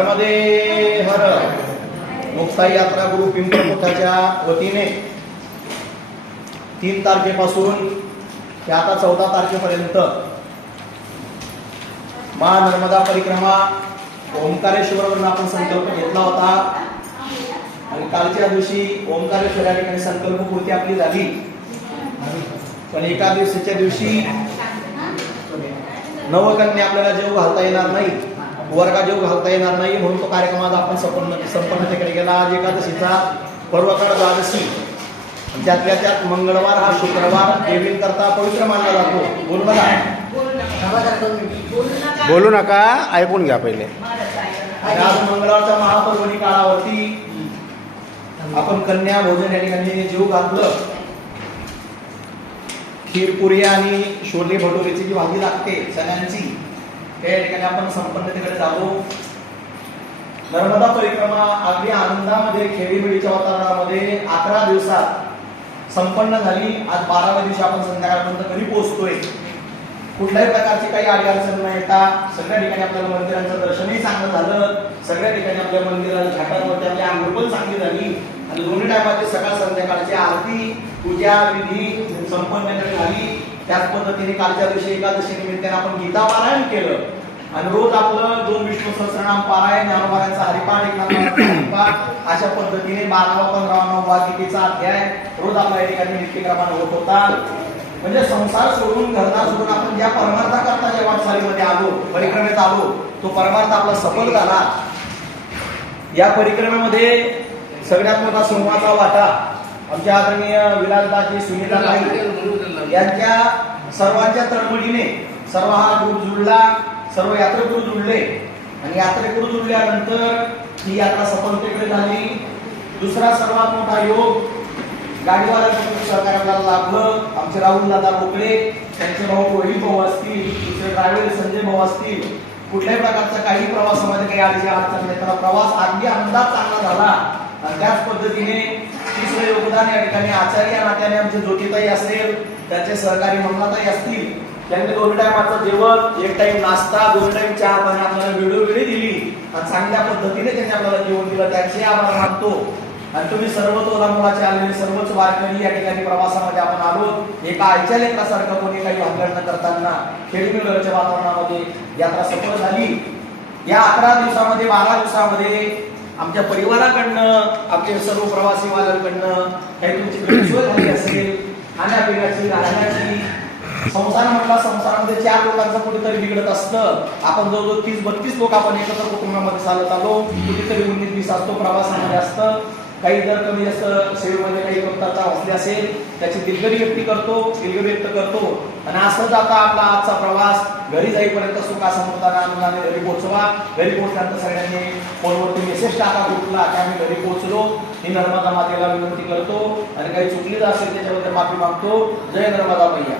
नर्मदे हर मुक्ताई यात्रा गुरु पिंपळमुखाच्या वतीने 3 तारखेपासून ते आता 14 तारखेपर्यंत मा नर्मदा परिक्रमा ओंकारेश्वरवरून आपण संकल्प घेतला होता आणि कालच्या दिवशी ओंकारेश्वर या ठिकाणी संकल्पपूर्ती आपली झाली। पण एका दिवसाच्या दिवशी नवकन्या आपल्याला जेव घालता येणार नाही, वर्गा जेव घालता येणार नाही, म्हणून तो कार्यक्रम आज आपण संपन्नतेकडे गेला। आज एकादशीचा पर्वकाळ द्वादशी, ज्यातल्या त्यात मंगळवार हा शुक्रवार देवींकरता पवित्र मानला जातो। बोलू नका, ऐकून घ्या पहिले। आज मंगळवारच्या महापर्वणी काळावरती आपण कन्या भोजन या ठिकाणी जेव घातलं। खीरपुरी आणि छोले भटुरेची जी भाजी लागते सगळ्यांची, त्या ठिकाणी आपण संपन्नतेकडे जातो। नर्मदा परिक्रमा अगदी आनंदामध्ये खेळीमेळीच्या वातावरणामध्ये 11 दिवसात संपन्न झाली। आज 12व्या दिवशी आपण संध्याकाळपर्यंत घरी पोहोचतोय। कुठल्याही प्रकारची काही अडचण न येता सगळ्या ठिकाणी आपल्याला मंदिरांचं दर्शनही चांगलं झालं, सगळ्या ठिकाणी आपल्या मंदिराच्या घाटांवरती आपली आंघोळ पण चांगली झाली आणि दोन्ही टायमाची सकाळ संध्याकाळची आरती पूजा विधी संपन्न झाली। त्याच पद्धतीने कालच्या दिवशी एकादशी निमित्ताने आपण गीता पारायण केलं आणि रोज आपलं 2 विष्णू सहस्रनाम पारायण, ज्ञानोबायांचा हरिपाठ, एकनाथांचा हरिपाठ, अशा पद्धतीने 12वा 15वा गीतेचा अध्याय रोज आपल्या ठिकाणी नित्यक्रमाने होत होता। म्हणजे संसार सोडून घरदार सोडून आपण ज्या परमार्थाकरता ज्या वाटचालीमध्ये आलो, परिक्रमेत आलो, तो परमार्थ आपला सफल झाला। या परिक्रमेमध्ये सगळ्यात मोठा सिंहाचा वाटा आमच्या आदरणीय विलासदाजी सुनीताताई यांच्या सर्वांच्या तळमळीने सर्व हा ग्रुप जुळला, सर्व यात्रेकरू जुळले आणि यात्रेकरू जुळल्यानंतर ही यात्रा सफलतेकडे झाली। दुसरा सर्वात मोठा योग गाडीवाल्यांकडून सहकार्याला लाभलं। आमचे राहुल दादा रोकडे, त्यांचे भाऊ रोहित भाऊ असतील, दुसरे ड्रायव्हर संजय भाऊ असतील, कुठल्याही प्रकारचा काही प्रवासामध्ये काही अडचण नाही, तर प्रवास अगदी आनंदात चांगला झाला। आणि त्याच पद्धतीने तिसरं योगदान या ठिकाणी आचार्य नात्याने आमचे ज्योतिताई असेल, त्यांचे सहकारी मंगलाताई असतील, त्यांनी 2 टाइमाचं जेवण, 1 टाइम नाश्ता, 2 टाइम चहा पाणी आपल्याला वेळोवेळी दिली आणि चांगल्या पद्धतीने त्यांनी आपल्याला जेवण दिलं, त्यांचे आभार मानतो। आणि तुम्ही सर्व तोला मुलाचे आलेले सर्वच वारकरी या ठिकाणी प्रवासामध्ये आपण आलो। एका आईच्या लेकरासारखं कोणी काही भांडण न करताना खेळीमेळीच्या वातावरणामध्ये यात्रा सफल झाली। या 11 दिवसामध्ये 12 दिवसामध्ये आमच्या परिवाराकडनं, आपले सर्व प्रवासी वाल्यांकडनं काही तुमची गैरसोय झाली असेल, खाण्यापिण्याची, राहण्याची। संसार म्हटला, संसारामध्ये 4 लोकांचं कुठेतरी बिघडत असतं। आपण जवळजवळ 30-32 लोक आपण एकत्र कुटुंबामध्ये चालत आलो, कुठेतरी 19-20 असतो प्रवासामध्ये असतं। काही जर कमी जास्त सेवेमध्ये काही कमतरता असली असेल त्याची दिलगिरी व्यक्त करतो आणि असंच आता आपला आजचा प्रवास घरी जाईपर्यंत सुखा समृद्धाने आनंदाने घरी पोहोचवा। घरी पोहोचल्यानंतर सगळ्यांनी फोनवरती मेसेज टाका ग्रुपला की आम्ही घरी पोहोचलो, ही नर्मदा मातेला विनंती करतो आणि काही चुकलेलं असेल त्याच्याबद्दल माफी मागतो। जय नर्मदा मैया।